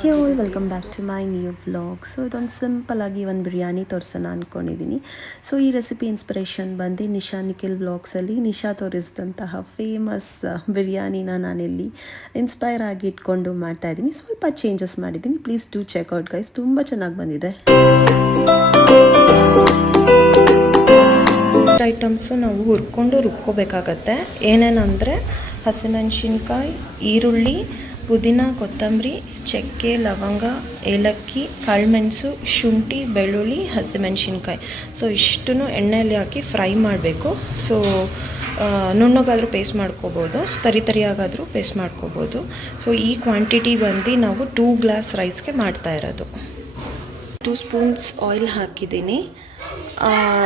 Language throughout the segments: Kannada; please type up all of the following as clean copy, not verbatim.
Hey all welcome back to my new vlog. So ಇದೊಂದು ಸಿಂಪಲಾಗಿ ಒಂದು ಬಿರಿಯಾನಿ ತೋರಿಸೋಣ ಅಂದ್ಕೊಂಡಿದ್ದೀನಿ. ಸೊ ಈ ರೆಸಿಪಿ ಇನ್ಸ್ಪಿರೇಷನ್ ಬಂದು ನಿಶಾ ನಿಖಿಲ್ ವ್ಲಾಗ್ಸಲ್ಲಿ ನಿಶಾ ತೋರಿಸಿದಂತಹ ಫೇಮಸ್ ಬಿರಿಯಾನಿನ ನಾನಿಲ್ಲಿ ಇನ್ಸ್ಪೈರ್ ಆಗಿ ಇಟ್ಕೊಂಡು ಮಾಡ್ತಾಯಿದ್ದೀನಿ. ಸ್ವಲ್ಪ ಚೇಂಜಸ್ ಮಾಡಿದ್ದೀನಿ. ಪ್ಲೀಸ್ ಡೂ ಚೆಕ್ಔಟ್ ಗೈಸ್, ತುಂಬ ಚೆನ್ನಾಗಿ ಬಂದಿದೆ. ಐಟಮ್ಸು ನಾವು ಹುರ್ಕೊಂಡು ರುಬ್ಕೋಬೇಕಾಗತ್ತೆ. ಏನೇನಂದರೆ ಹಸಿಮೆಣಸಿನ್ಕಾಯಿ, ಈರುಳ್ಳಿ, ಪುದೀನ, ಕೊತ್ತಂಬರಿ, ಚಕ್ಕೆ, ಲವಂಗ, ಏಲಕ್ಕಿ, ಕಾಳುಮೆಣಸು, ಶುಂಠಿ, ಬೆಳ್ಳುಳ್ಳಿ, ಹಸಿಮೆಣಸಿನ್ಕಾಯಿ. ಸೊ ಇಷ್ಟನ್ನು ಎಣ್ಣೆಯಲ್ಲಿ ಹಾಕಿ ಫ್ರೈ ಮಾಡಬೇಕು. ಸೊ ನುಣ್ಣಗಾದರೂ ಪೇಸ್ಟ್ ಮಾಡ್ಕೋಬೋದು, ತರಿಯಾಗಾದರೂ ಪೇಸ್ಟ್ ಮಾಡ್ಕೋಬೋದು. ಸೊ ಈ ಕ್ವಾಂಟಿಟಿ ಬಂದು ನಾವು 2 ಗ್ಲಾಸ್ ರೈಸ್ಗೆ ಮಾಡ್ತಾ ಇರೋದು. 2 ಸ್ಪೂನ್ಸ್ ಆಯಿಲ್ ಹಾಕಿದ್ದೀನಿ.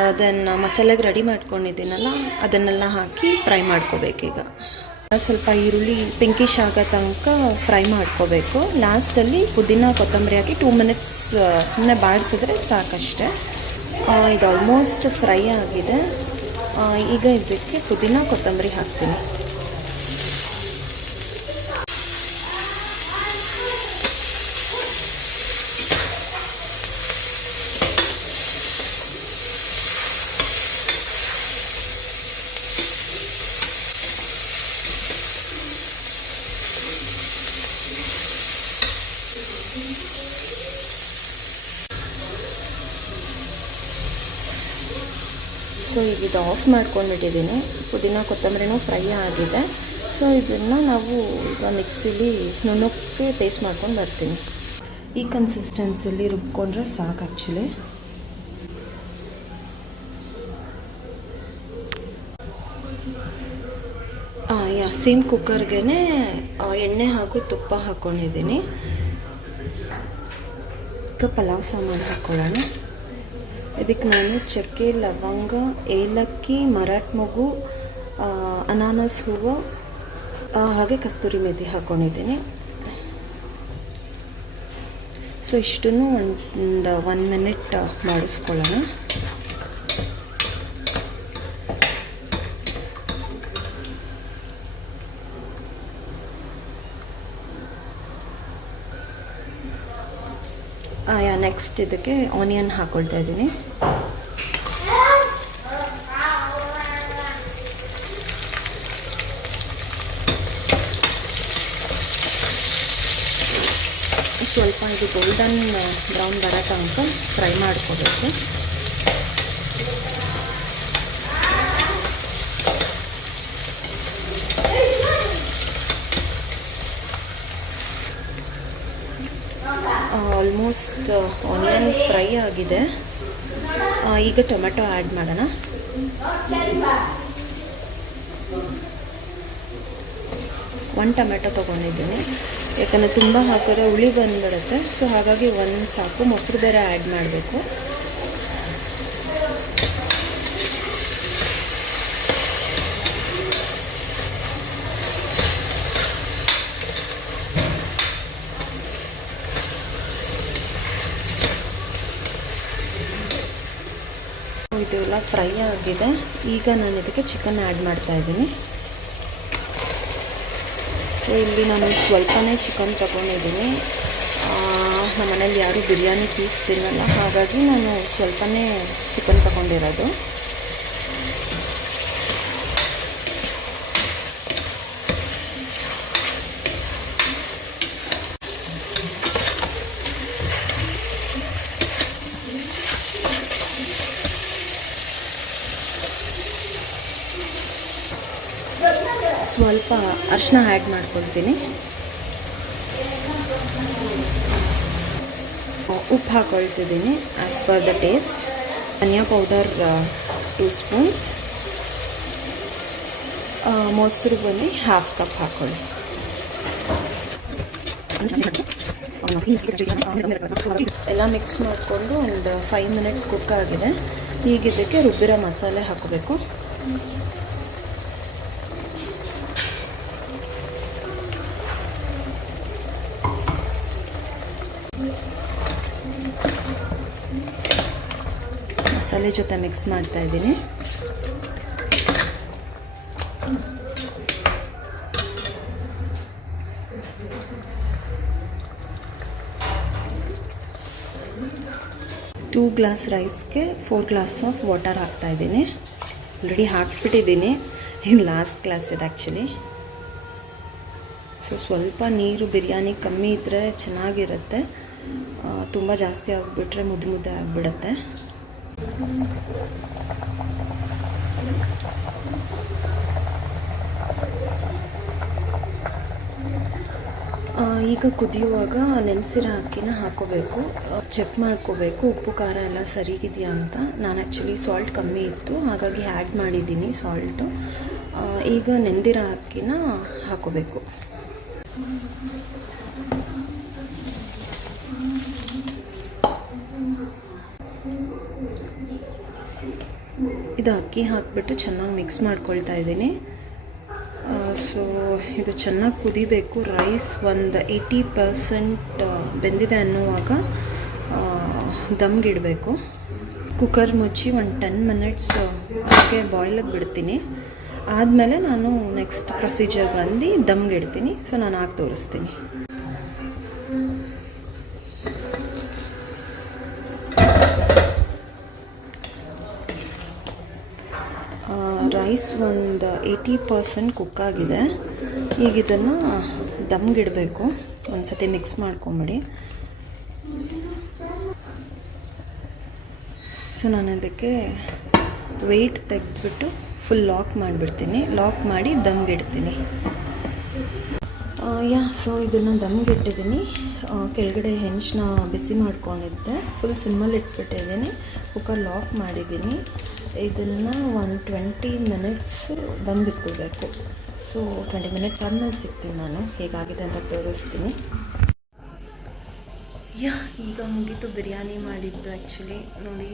ಅದನ್ನು ಮಸಾಲೆಗೆ ರೆಡಿ ಮಾಡ್ಕೊಂಡಿದ್ದೀನಲ್ಲ ಅದನ್ನೆಲ್ಲ ಹಾಕಿ ಫ್ರೈ ಮಾಡ್ಕೋಬೇಕೀಗ. ಸ್ವಲ್ಪ ಈರುಳ್ಳಿ ಪಿಂಕಿಶ್ ಆಗೋ ತನಕ ಫ್ರೈ ಮಾಡ್ಕೋಬೇಕು. ಲಾಸ್ಟಲ್ಲಿ ಪುದೀನ ಕೊತ್ತಂಬರಿ ಹಾಕಿ 2 ಮಿನಿಟ್ಸ್ ಸುಮ್ಮನೆ ಬಾಡಿಸಿದ್ರೆ ಸಾಕಷ್ಟೆ. ಇದು ಆಲ್ಮೋಸ್ಟ್ ಫ್ರೈ ಆಗಿದೆ. ಈಗ ಇದಕ್ಕೆ ಪುದೀನ ಕೊತ್ತಂಬರಿ ಹಾಕ್ತೀನಿ. ಸೊ ಈಗ ಇದು ಆಫ್ ಮಾಡ್ಕೊಂಡ್ಬಿಟ್ಟಿದ್ದೀನಿ. ಪುದೀನ ಕೊತ್ತಂಬರಿನೂ ಫ್ರೈ ಆಗಿದೆ. ಸೊ ಇದನ್ನು ನಾವು ಈಗ ಮಿಕ್ಸಿಲಿ ನುಣ್ಣಕ್ಕೆ ಪೇಸ್ಟ್ ಮಾಡ್ಕೊಂಡು ಬರ್ತೀನಿ. ಈ ಕನ್ಸಿಸ್ಟೆನ್ಸಿಲಿ ರುಬ್ಕೊಂಡ್ರೆ ಸಾಕು ಆ್ಯಕ್ಚುಲಿ. ಸೇಮ್ ಕುಕ್ಕರ್ಗೆ ಎಣ್ಣೆ ಹಾಗೂ ತುಪ್ಪ ಹಾಕ್ಕೊಂಡಿದ್ದೀನಿ. ಈಗ ಪಲಾವ್ ಸಾಮಾನು ಹಾಕ್ಕೊಳ್ಳೋಣ. ಇದಕ್ಕೆ ನಾನು ಚಕ್ಕೆ, ಲವಂಗ, ಏಲಕ್ಕಿ, ಮರಾಠ ಮೊಗ್ಗು, ಅನಾನಸ್ ಹೂವು ಹಾಗೆ ಕಸ್ತೂರಿ ಮೆಥಿ ಹಾಕ್ಕೊಂಡಿದ್ದೀನಿ. ಸೊ ಇಷ್ಟನ್ನು ಒಂದು 1 ಮಿನಿಟ್ ಮಾಡಿಸ್ಕೊಳ್ಳೋಣ. ನೆಕ್ಸ್ಟ್ ಇದಕ್ಕೆ ಆನಿಯನ್ ಹಾಕ್ಕೊಳ್ತಾ ಇದ್ದೀನಿ. ಸ್ವಲ್ಪ ಇದು ಗೋಲ್ಡನ್ ಬ್ರೌನ್ ಬರೋ ತನಕ ಫ್ರೈ ಮಾಡ್ಕೋಬೇಕು. ಆಲ್ಮೋಸ್ಟ್ ಆನಿಯನ್ ಫ್ರೈ ಆಗಿದೆ. ಈಗ ಟೊಮೆಟೊ ಆ್ಯಡ್ ಮಾಡೋಣ. ಒಂದು ಟೊಮೆಟೊ ತೊಗೊಂಡಿದ್ದೀನಿ. ಯಾಕಂದರೆ ತುಂಬ ಹಾಕಿದ್ರೆ ಹುಳಿ ಬಂದುಬಿಡುತ್ತೆ. ಸೊ ಹಾಗಾಗಿ ಒಂದು ಸಾಕು. ಮೊಸರು ಬೇರೆ ಆ್ಯಡ್ ಮಾಡಬೇಕು. ಇದೆಲ್ಲ ಫ್ರೈ ಆಗಿದೆ. ಈಗ ನಾನು ಇದಕ್ಕೆ ಚಿಕನ್ ಆ್ಯಡ್ ಮಾಡ್ತಾಯಿದ್ದೀನಿ. ಸೊ ಇಲ್ಲಿ ನಾನು ಸ್ವಲ್ಪನೇ ಚಿಕನ್ ತೊಗೊಂಡಿದ್ದೀನಿ. ನಮ್ಮ ಮನೇಲಿ ಯಾರೂ ಬಿರಿಯಾನಿ ಪೀಸ್ ತಿನ್ನಲ್ಲ, ಹಾಗಾಗಿ ನಾನು ಸ್ವಲ್ಪನೇ ಚಿಕನ್ ತೊಗೊಂಡಿರೋದು. ಸ್ವಲ್ಪ ಅರಿಶಿನ ಆ್ಯಡ್ ಮಾಡ್ಕೊಳ್ತೀನಿ. ಉಪ್ಪು ಹಾಕ್ಕೊಳ್ತಿದ್ದೀನಿ ಆ್ಯಸ್ ಪರ್ ದ ಟೇಸ್ಟ್. ಧನಿಯಾ ಪೌಡರ್ 2 ಸ್ಪೂನ್ಸ್. ಮೊಸರು ಬಂದು 1/2 ಕಪ್ ಹಾಕ್ಕೊಳ್ಳಿ. ಎಲ್ಲ ಮಿಕ್ಸ್ ಮಾಡಿಕೊಂಡು ಒಂದು 5 ಮಿನಿಟ್ಸ್ ಕುಕ್ ಆಗಿದೆ. ಈಗ ಇದಕ್ಕೆ ರುಬ್ಬಿರೋ ಮಸಾಲೆ ಹಾಕಬೇಕು. ಮಸಾಲೆ ಜೊತೆ ಮಿಕ್ಸ್ ಮಾಡ್ತಾ ಇದ್ದೀನಿ. 2 ಗ್ಲಾಸ್ ರೈಸ್ಗೆ 4 ಗ್ಲಾಸ್ ಆಫ್ ವಾಟರ್ ಹಾಕ್ತಾಯಿದ್ದೀನಿ. ಆಲ್ರೆಡಿ ಹಾಕ್ಬಿಟ್ಟಿದ್ದೀನಿ, ಇದು ಲಾಸ್ಟ್ ಗ್ಲಾಸ್ ಇದು ಆ್ಯಕ್ಚುಲಿ. ಸೊ ಸ್ವಲ್ಪ ನೀರು ಬಿರಿಯಾನಿ ಕಮ್ಮಿ ಇದ್ದರೆ ಚೆನ್ನಾಗಿರುತ್ತೆ, ತುಂಬ ಜಾಸ್ತಿ ಆಗಿಬಿಟ್ರೆ ಮುದ್ದೆ ಆಗಿಬಿಡುತ್ತೆ. ಈಗ ಕುದಿಯುವಾಗ ನೆನೆಸಿರೋ ಅಕ್ಕಿನ ಹಾಕ್ಕೋಬೇಕು, ಚೆಕ್ ಮಾಡ್ಕೋಬೇಕು ಉಪ್ಪು ಖಾರ ಎಲ್ಲ ಸರಿಗಿದೆಯಾ ಅಂತ. ನಾನು ಆ್ಯಕ್ಚುಲಿ ಸಾಲ್ಟ್ ಕಮ್ಮಿ ಇತ್ತು, ಹಾಗಾಗಿ ಆ್ಯಡ್ ಮಾಡಿದ್ದೀನಿ ಸಾಲ್ಟು. ಈಗ ನೆಂದಿರೋ ಅಕ್ಕಿನ ಹಾಕ್ಕೋಬೇಕು. ಇದು ಅಕ್ಕಿ ಹಾಕಿಬಿಟ್ಟು ಚೆನ್ನಾಗಿ ಮಿಕ್ಸ್ ಮಾಡ್ಕೊಳ್ತಾ ಇದ್ದೀನಿ. ಸೊ ಇದು ಚೆನ್ನಾಗಿ ಕುದಿಬೇಕು. ರೈಸ್ ಒಂದು 80% ಬೆಂದಿದೆ ಅನ್ನುವಾಗ ದಮ್ಗಿಡಬೇಕು. ಕುಕ್ಕರ್ ಮುಚ್ಚಿ ಒಂದು 10 ಮಿನಿಟ್ಸ್ ಹಾಗೆ ಬಾಯ್ಲಿಗೆ ಬಿಡ್ತೀನಿ. ಆದಮೇಲೆ ನಾನು ನೆಕ್ಸ್ಟ್ ಪ್ರೊಸೀಜರ್ ಬಂದು ದಮ್ಗಿಡ್ತೀನಿ. ಸೊ ನಾನು ಹಾಕಿ ತೋರಿಸ್ತೀನಿ. ರೈಸ್ ಒಂದು 80% ಕುಕ್ಕಾಗಿದೆ. ಈಗ ಇದನ್ನು ದಮ್ಗಿಡಬೇಕು. ಒಂದು ಸತಿ ಮಿಕ್ಸ್ ಮಾಡ್ಕೊಂಬಿಡಿ. ಸೊ ನಾನು ಅದಕ್ಕೆ ವೆಯ್ಟ್ ತೆಗೆದ್ಬಿಟ್ಟು ಫುಲ್ ಲಾಕ್ ಮಾಡಿಬಿಡ್ತೀನಿ. ಲಾಕ್ ಮಾಡಿ ದಮ್ಗಿಡ್ತೀನಿ. ಸೊ ಇದನ್ನು ದಮ್ಗಿಟ್ಟಿದ್ದೀನಿ. ಕೆಳಗಡೆ ಹೆಂಚನ್ನ ಬಿಸಿ ಮಾಡ್ಕೊಂಡಿದ್ದೆ, ಫುಲ್ ಸಿಮ್ಮಲ್ಲಿ ಇಟ್ಬಿಟ್ಟಿದ್ದೀನಿ. ಕುಕ್ಕರ್ ಲಾಕ್ ಮಾಡಿದ್ದೀನಿ. ಇದನ್ನು ಒಂದು 20 ಮಿನಿಟ್ಸ್ ದಮ್ಗಿಟ್ಬಿಡ್ಬೇಕು. ಸೊ 20 ಮಿನಿಟ್ಸ್ ಆದಮೇಲೆ ಸಿಗ್ತೀನಿ, ನಾನು ಹೇಗಾಗಿದೆ ಅಂತ ತೋರಿಸ್ತೀನಿ. ಈಗ ಮುಗೀತು ಬಿರಿಯಾನಿ ಮಾಡಿದ್ದು. ಆ್ಯಕ್ಚುಲಿ ನೋಡಿ,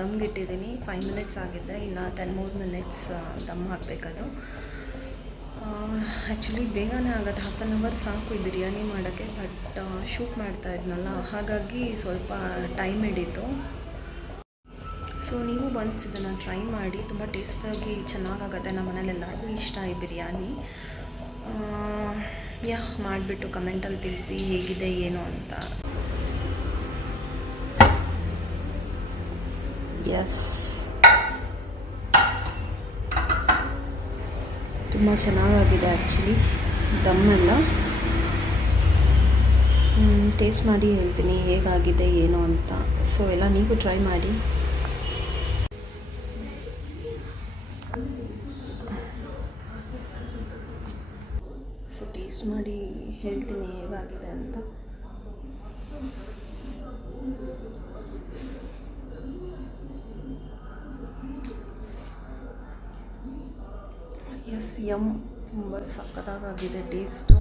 ದಮ್ಗಿಟ್ಟಿದ್ದೀನಿ. 5 ಮಿನಿಟ್ಸ್ ಆಗಿದೆ, ಇನ್ನು 10 more ಮಿನಿಟ್ಸ್ ದಮ್ ಹಾಕಬೇಕದು. ಆ್ಯಕ್ಚುಲಿ ಬೇಗನೆ ಆಗುತ್ತೆ, 1/2 hour ಸಾಕು ಈ ಬಿರಿಯಾನಿ ಮಾಡೋಕ್ಕೆ. ಬಟ್ ಶೂಟ್ ಮಾಡ್ತಾ ಇದ್ನಲ್ಲ, ಹಾಗಾಗಿ ಸ್ವಲ್ಪ ಟೈಮ್ ಹಿಡೀತು. ಸೊ ನೀವು ಒನ್ಸ್ ಇದನ್ನು ಟ್ರೈ ಮಾಡಿ, ತುಂಬ ಟೇಸ್ಟಾಗಿ ಚೆನ್ನಾಗಾಗುತ್ತೆ. ನಮ್ಮ ಮನೇಲಿ ಎಲ್ಲರಿಗೂ ಇಷ್ಟ ಈ ಬಿರಿಯಾನಿ. ಮಾಡಿಬಿಟ್ಟು ಕಮೆಂಟಲ್ಲಿ ತಿಳಿಸಿ ಹೇಗಿದೆ ಏನು ಅಂತ. ತುಂಬ ಚೆನ್ನಾಗಾಗಿದೆ ಆ್ಯಕ್ಚುಲಿ ದಮ್ಮೆಲ್ಲ. ಟೇಸ್ಟ್ ಮಾಡಿ ಹೇಳ್ತೀನಿ ಹೇಗಾಗಿದೆ ಏನು ಅಂತ. ಸೊ ಎಲ್ಲ ನೀವು ಟ್ರೈ ಮಾಡಿ. ಸೊ ಟೇಸ್ಟ್ ಮಾಡಿ ಹೇಳ್ತೀನಿ ಹೇಗಾಗಿದೆ ಅಂತ. ತುಂಬ ಸಕ್ಕತ್ತಾಗಿದೆ ಟೇಸ್ಟು.